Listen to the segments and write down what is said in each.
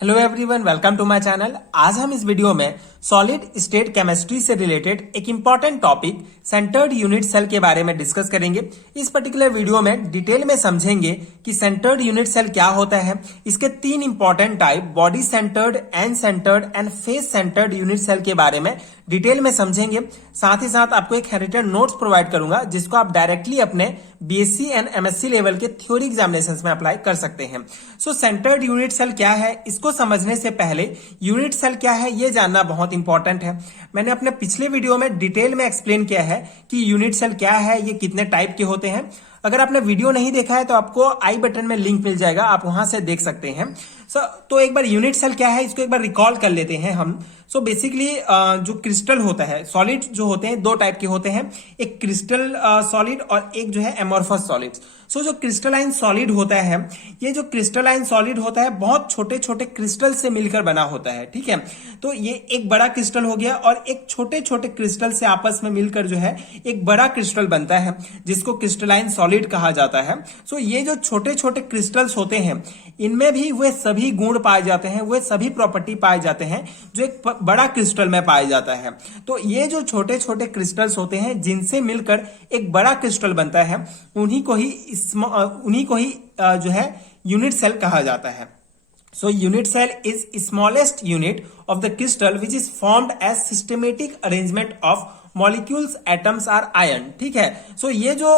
Hello everyone, welcome to my channel. आज हम इस वीडियो में सॉलिड स्टेट केमिस्ट्री से रिलेटेड एक important topic centred unit cell के बारे में डिस्कस करेंगे। इस पर्टिकुलर वीडियो में डिटेल में समझेंगे कि सेंटर्ड यूनिट सेल क्या होता है, इसके तीन important type body centred, end centred and face centred unit cell के बारे में डिटेल में समझेंगे। साथ ही साथ आपको एक हेरिटेड नोट्स प्रोवाइड करूंगा जिसको आप डायरेक्टली अपने बीएससी एंड एमएससी लेवल के थ्योरी एग्जामिनेशंस में अप्लाई कर सकते हैं। सो सेंटर्ड यूनिट सेल क्या है, इसको समझने से पहले यूनिट सेल क्या है ये जानना बहुत इंपॉर्टेंट है। मैंने अपने पिछले वीडियो में डिटेल में एक्सप्लेन किया है कि यूनिट सेल क्या है, ये कितने टाइप के होते हैं। अगर आपने वीडियो नहीं देखा है तो आपको आई बटन में लिंक मिल जाएगा, आप वहां से देख सकते हैं। तो एक बार यूनिट सेल क्या है इसको एक बार रिकॉल कर लेते हैं हम। बेसिकली जो क्रिस्टल होता है, सॉलिड जो होते हैं दो टाइप के होते हैं, एक क्रिस्टल सॉलिड और एक जो है एमोर्फस सॉलिड। जो क्रिस्टलाइन सॉलिड होता है, ये जो क्रिस्टलाइन सॉलिड होता है बहुत छोटे छोटे क्रिस्टल से मिलकर बना होता है, ठीक है। तो ये एक बड़ा क्रिस्टल हो गया और एक छोटे छोटे क्रिस्टल से आपस में मिलकर जो है एक बड़ा क्रिस्टल बनता है जिसको क्रिस्टलाइन सॉलिड कहा जाता है। ये जो छोटे छोटे क्रिस्टल्स होते हैं इनमें भी वे सभी गुण पाए जाते हैं, वे सभी प्रॉपर्टी पाए जाते हैं जो एक बड़ा क्रिस्टल में पाया जाता है। तो ये जो छोटे छोटे क्रिस्टल्स होते हैं जिनसे मिलकर एक बड़ा क्रिस्टल बनता है उन्हीं को ही जो है यूनिट सेल कहा जाता है। Unit cell is smallest unit of the crystal which is formed as systematic arrangement of molecules, atoms or ion, ठीक है। ये जो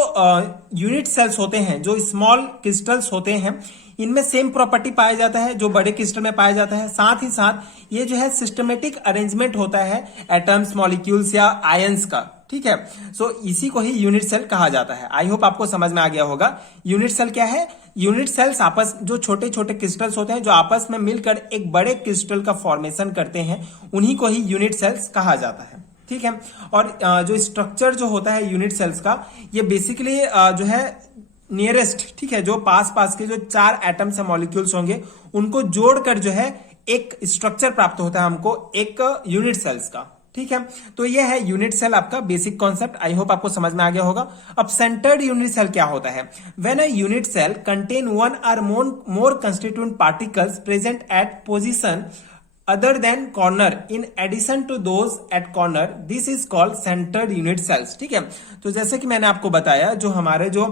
यूनिट सेल्स होते हैं, जो स्मॉल क्रिस्टल्स होते हैं, इनमें सेम प्रॉपर्टी पाया जाता है जो बड़े क्रिस्टल में पाया जाता है। साथ ही साथ ये जो है सिस्टमेटिक अरेंजमेंट होता है एटम्स, मॉलिक्यूल्स या आयंस का, ठीक है। इसी को ही यूनिट सेल कहा जाता है। आई होप आपको समझ में आ गया होगा यूनिट सेल क्या है। यूनिट सेल्स आपस जो छोटे छोटे क्रिस्टल्स होते हैं जो आपस में मिलकर एक बड़े क्रिस्टल का फॉर्मेशन करते हैं उन्हीं को ही यूनिट सेल्स कहा जाता है, ठीक है। और जो स्ट्रक्चर जो होता है यूनिट सेल्स का, ये बेसिकली जो है नियरेस्ट, ठीक है, जो पास के जो चार एटम्स या मॉलिक्यूल्स होंगे उनको जोड़कर जो है एक स्ट्रक्चर प्राप्त होता है हमको एक यूनिट सेल्स का, ठीक है। तो ये है यूनिट सेल आपका बेसिक कॉन्सेप्ट। आई होप आपको समझ में आ गया होगा। अब सेंटर्ड यूनिट सेल क्या होता है? When a unit cell contain one or more constituent particles present at position other than corner in addition to those at corner, this is called centered unit cells, ठीक है। तो जैसे कि मैंने आपको बताया जो हमारे जो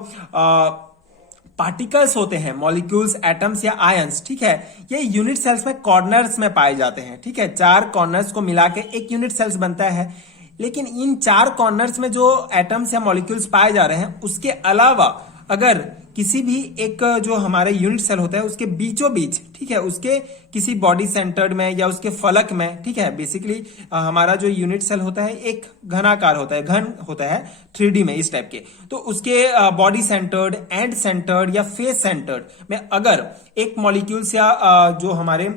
पार्टिकल्स होते हैं, मॉलिक्यूल्स, एटम्स या आयंस, ठीक है, ये यूनिट सेल्स में कॉर्नर्स में पाए जाते हैं, ठीक है। चार कॉर्नर्स को मिला के एक यूनिट सेल्स बनता है। लेकिन इन चार कॉर्नर्स में जो एटम्स या मॉलिक्यूल्स पाए जा रहे हैं उसके अलावा अगर किसी भी एक जो हमारे यूनिट सेल होता है उसके बीचों बीच, ठीक है, उसके किसी बॉडी सेंटर्ड में या उसके फलक में, ठीक है, बेसिकली हमारा जो यूनिट सेल होता है एक घनाकार होता है, घन होता है 3D में इस टाइप के। तो उसके बॉडी सेंटर्ड, एंड सेंटर्ड या फेस सेंटर्ड में अगर एक मॉलिक्यूल्स या जो हमारे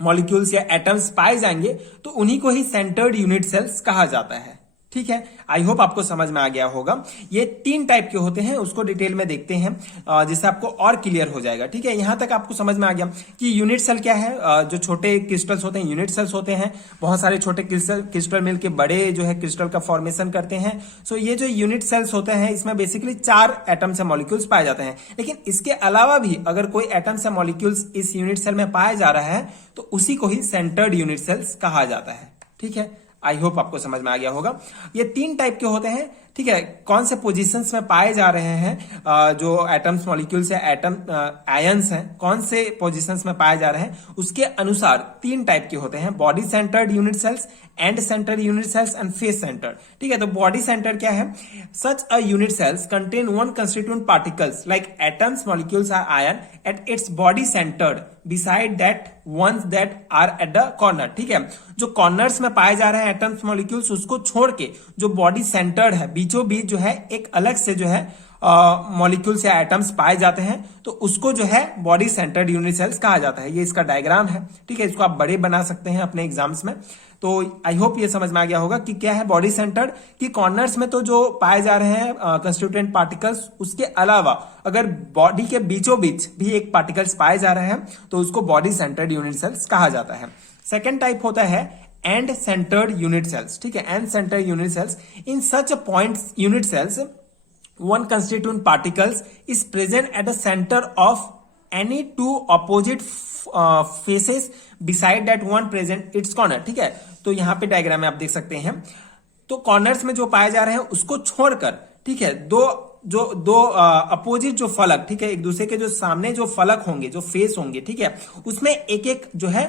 मॉलिक्यूल्स या एटम्स पाए जाएंगे तो उन्हीं को ही सेंटर्ड यूनिट सेल्स कहा जाता है, ठीक है। आई होप आपको समझ में आ गया होगा। ये तीन टाइप के होते हैं, उसको डिटेल में देखते हैं जिससे आपको और क्लियर हो जाएगा, ठीक है। यहां तक आपको समझ में आ गया कि यूनिट सेल क्या है। जो छोटे क्रिस्टल्स होते हैं यूनिट सेल्स होते हैं, बहुत सारे छोटे क्रिस्टल मिलकर बड़े जो है क्रिस्टल का फॉर्मेशन करते हैं। ये जो यूनिट सेल्स होते हैं इसमें बेसिकली चार एटम्स या मॉलिक्यूल्स पाए जाते हैं। लेकिन इसके अलावा भी अगर कोई एटम्स या मॉलिक्यूल्स इस यूनिट सेल में पाया जा रहा है तो उसी को ही सेंटर्ड यूनिट सेल्स कहा जाता है, ठीक है। आई होप आपको समझ में आ गया होगा। ये तीन टाइप के होते हैं, ठीक है। कौन से पोजीशंस में पाए जा रहे हैं जो एटम्स, मॉलिक्यूल्स या एटम आयंस हैं, कौन से पोजीशंस में पाए जा रहे हैं उसके अनुसार तीन टाइप के होते हैं, body centred unit cells, end centred unit cells and face centred, ठीक है। तो बॉडी सेंटर क्या है? Such a unit cells contain one constituent particles like atoms, molecules or ion at its body centred beside that ones that are at the corner, ठीक है। जो corners में पाए जा रहे हैं एटम्स, मॉलिक्यूल्स, उसको छोड़ के जो बॉडी सेंटर्ड है, बीचों बीच जो है एक अलग से जो है मॉलिक्यूल्स या एटम्स पाए जाते हैं तो उसको जो है बॉडी सेंटर्ड यूनिट सेल्स कहा जाता है। ये इसका डायग्राम है, ठीक है। इसको आप बड़े बना सकते हैं अपने एग्जाम्स में। तो आई होप ये समझ में आ गया होगा कि क्या है बॉडी सेंटर्ड, कि कॉर्नर्स में तो जो पाए जा रहे हैं कंस्टिट्यूएंट पार्टिकल्स, उसके अलावा अगर बॉडी के बीचों बीच भी एक पार्टिकल्स पाए जा रहे हैं तो उसको बॉडी सेंटर्ड यूनिट सेल्स कहा जाता है। सेकेंड टाइप होता है एंड सेंटर्ड यूनिट सेल्स, ठीक है। End centred unit cells, in such a point unit cells one constituent particles is present at the center of any two opposite faces beside that one present its corner. ठीक है, तो यहां पे diagram में आप देख सकते हैं, तो कॉर्नर्स में जो पाए जा रहे हैं उसको छोड़कर, ठीक है, दो अपोजिट जो फलक, ठीक है, एक दूसरे के जो सामने जो फलक होंगे, जो फेस होंगे, ठीक है, उसमें एक एक जो है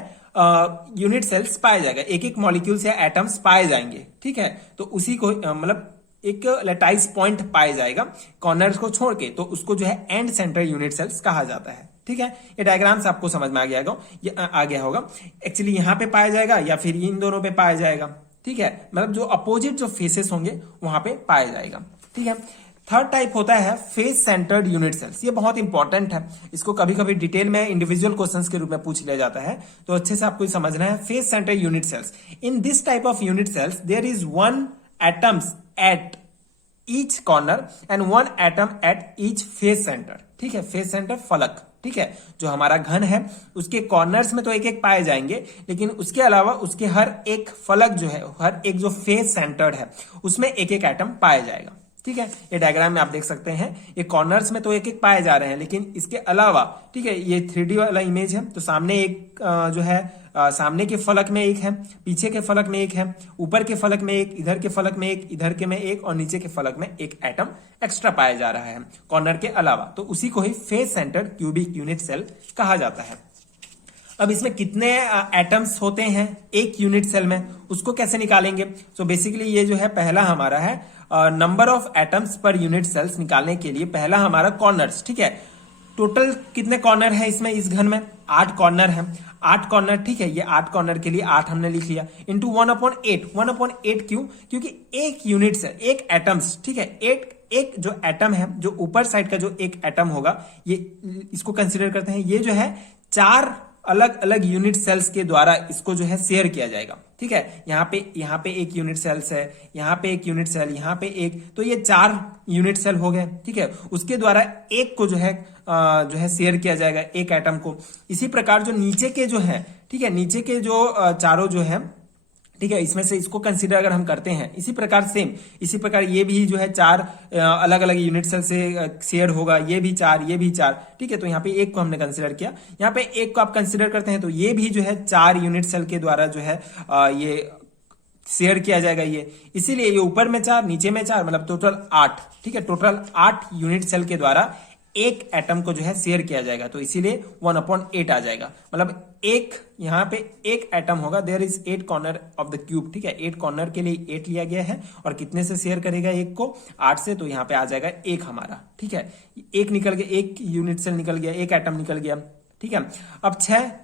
यूनिट सेल्स पाया जाएगा, एक एक मॉलिक्यूल्स या एटम्स पाए जाएंगे। ठीक है, तो उसी को मतलब एक लेटाइज पॉइंट पाया जाएगा कॉर्नर्स को छोड़ के, तो उसको जो है एंड सेंटर यूनिट सेल्स कहा जाता है। ठीक है, ये डायग्राम से आपको समझ में आ गया होगा एक्चुअली यहां पे पाया जाएगा या फिर इन दोनों पे पाया जाएगा। ठीक है, मतलब जो अपोजिट जो फेसेस होंगे वहां पे पाया जाएगा। ठीक है, थर्ड टाइप होता है फेस सेंटर्ड यूनिट सेल्स। ये बहुत इंपॉर्टेंट है, इसको कभी कभी डिटेल में इंडिविजुअल क्वेश्चंस के रूप में पूछ लिया जाता है, तो अच्छे से आपको समझना है। Face centred unit cells, in this type of unit cells there is one atoms at each corner and one atom at each face centre. ठीक है, फेस सेंटर फलक, ठीक है, जो हमारा घन है उसके कॉर्नर्स में तो एक एक पाए जाएंगे, लेकिन उसके अलावा उसके हर एक फलक जो है, हर एक जो फेस सेंटर्ड है उसमें एक एक एटम पाया जाएगा। ठीक है, ये डायग्राम में आप देख सकते हैं, ये कॉर्नर्स में तो एक एक पाए जा रहे हैं, लेकिन इसके अलावा, ठीक है, ये 3D वाला इमेज है, तो सामने एक जो है सामने के फलक में एक है, पीछे के फलक में एक है, ऊपर के फलक में एक, इधर के फलक में एक, इधर के में एक और नीचे के फलक में एक एटम एक्स्ट्रा पाया जा रहा है कॉर्नर के अलावा, तो उसी को ही face centred cubic unit cell कहा जाता है। अब इसमें कितने एटम्स होते हैं एक यूनिट सेल में, उसको कैसे निकालेंगे? तो बेसिकली ये जो है पहला हमारा है number of atoms per unit cells निकालने के लिए पहला हमारा कॉर्नर्स। ठीक है, टोटल कितने कॉर्नर है इसमें, इस घन में 8 कॉर्नर है, 8 कॉर्नर। ठीक है, ये 8 कॉर्नर के लिए 8 हमने लिख लिया इंटू 1/8। 1/8 क्यों? क्योंकि एक यूनिट सेल, एक एटम्स, ठीक है, एक जो एटम है, जो ऊपर साइड का जो एक एटम होगा, ये इसको कंसिडर करते हैं, ये जो है 4 अलग अलग यूनिट सेल्स के द्वारा इसको जो है शेयर किया जाएगा। ठीक है, यहाँ पे एक यूनिट सेल्स है, यहाँ पे एक यूनिट सेल, यहाँ पे एक, तो ये 4 यूनिट सेल हो गए। ठीक है, उसके द्वारा एक को जो है शेयर किया जाएगा एक एटम को। इसी प्रकार जो नीचे के जो है, ठीक है, नीचे के जो चारों जो है, ठीक है, इसमें से इसको कंसीडर अगर हम करते हैं, इसी प्रकार ये भी जो है 4 अलग अलग यूनिट सेल से शेयर होगा, ये भी 4, ये भी 4। ठीक है, तो यहाँ पे एक को हमने कंसीडर किया, यहाँ पे एक को आप कंसीडर करते हैं तो ये भी जो है 4 यूनिट सेल के द्वारा जो है ये शेयर किया जाएगा ये, इसीलिए ये ऊपर में 4 नीचे में 4, मतलब टोटल 8। ठीक है, टोटल 8 यूनिट सेल के द्वारा एक एटम को जो है शेयर किया जाएगा, तो इसीलिए 1/8 आ जाएगा। मतलब एक यहाँ पे एक एटम होगा, there is 8 corner of the cube. ठीक है, 8 कॉर्नर के लिए 8 लिया गया है, और कितने से शेयर करेगा एक को? 8 से, तो यहाँ पे आ जाएगा 1 हमारा। ठीक है, एक निकल गया, एक यूनिट सेल निकल गया, एक एटम निकल गया। ठीक है, अब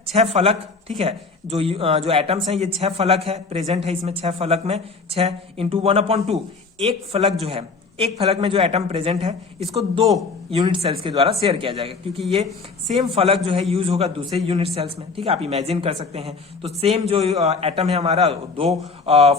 6 फलक, ठीक है, जो एटम्स हैं ये 6 फलक है, प्रेजेंट है इसमें 6 फलक में, 6 इंटू 1/2। एक फलक जो है, एक फलक में जो एटम प्रेजेंट है, इसको 2 यूनिट सेल्स के द्वारा शेयर किया जाएगा, क्योंकि ये सेम फलक जो है यूज होगा दूसरे यूनिट सेल्स में। ठीक है, आप इमेजिन कर सकते हैं, तो सेम जो एटम है हमारा, 2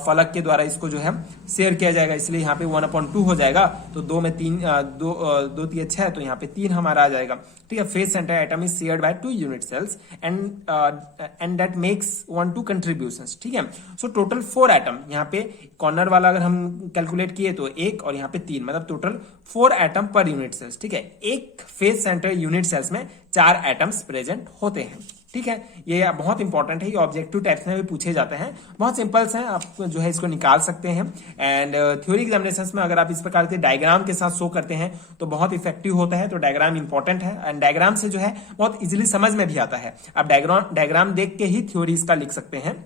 फलक के द्वारा इसको जो है शेयर किया जाएगा, इसलिए यहाँ पे 1/2 हो जाएगा, तो 2 में 3, 2 3 6, तो यहाँ पे 3 हमारा आ जाएगा। ठीक है, face centre atom is shared by 2 unit cells and that makes 1-2 contributions. ठीक है, सो टोटल 4 एटम, यहाँ पे कॉर्नर वाला अगर हम कैलकुलेट किए तो 1 और यहाँ पे 3, मतलब total 4 atom per unit cells. ठीक है, एक फेस सेंटर यूनिट सेल्स में 4 एटम्स प्रेजेंट होते हैं। ठीक है, ये बहुत इंपॉर्टेंट है, ये ऑब्जेक्टिव टाइप्स में भी पूछे जाते हैं, बहुत सिंपल है, आप जो है इसको निकाल सकते हैं। एंड थ्योरी एग्जामिनेशंस में अगर आप इस प्रकार के डायग्राम के साथ शो करते हैं तो बहुत इफेक्टिव होता है, तो डायग्राम इंपॉर्टेंट है, एंड डायग्राम से जो है बहुत इजीली समझ में भी आता है। आप डायग्राम देख के ही थ्योरी इसका लिख सकते हैं।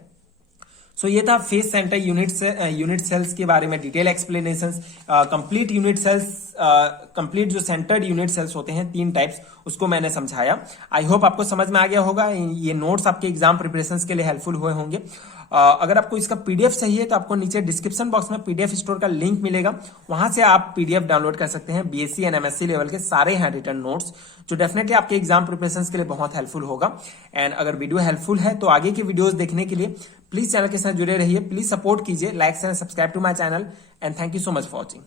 सो ये था फेस सेंटर यूनिट सेल्स के बारे में detail explanations. Complete unit cells, complete जो सेंटर्ड यूनिट सेल्स होते हैं 3 टाइप्स, उसको मैंने समझाया। आई होप आपको समझ में आ गया होगा, ये नोट्स आपके एग्जाम प्रिपरेशंस के लिए हेल्पफुल हुए होंगे। अगर आपको इसका पीडीएफ चाहिए तो आपको नीचे डिस्क्रिप्शन बॉक्स में पीडीएफ स्टोर का लिंक मिलेगा, वहां से आप पीडीएफ डाउनलोड कर सकते हैं। बीएससी एंड एमएससी लेवल के सारे हैंड रिटन नोट्स, जो डेफिनेटली आपके एग्जाम प्रिपरेशंस के लिए बहुत हेल्पफुल होगा। एंड अगर वीडियो हेल्पफुल है तो आगे की वीडियोस देखने के लिए प्लीज चैनल के साथ जुड़े रहिए, प्लीज सपोर्ट कीजिए, like and subscribe to my channel, and thank you so much for watching.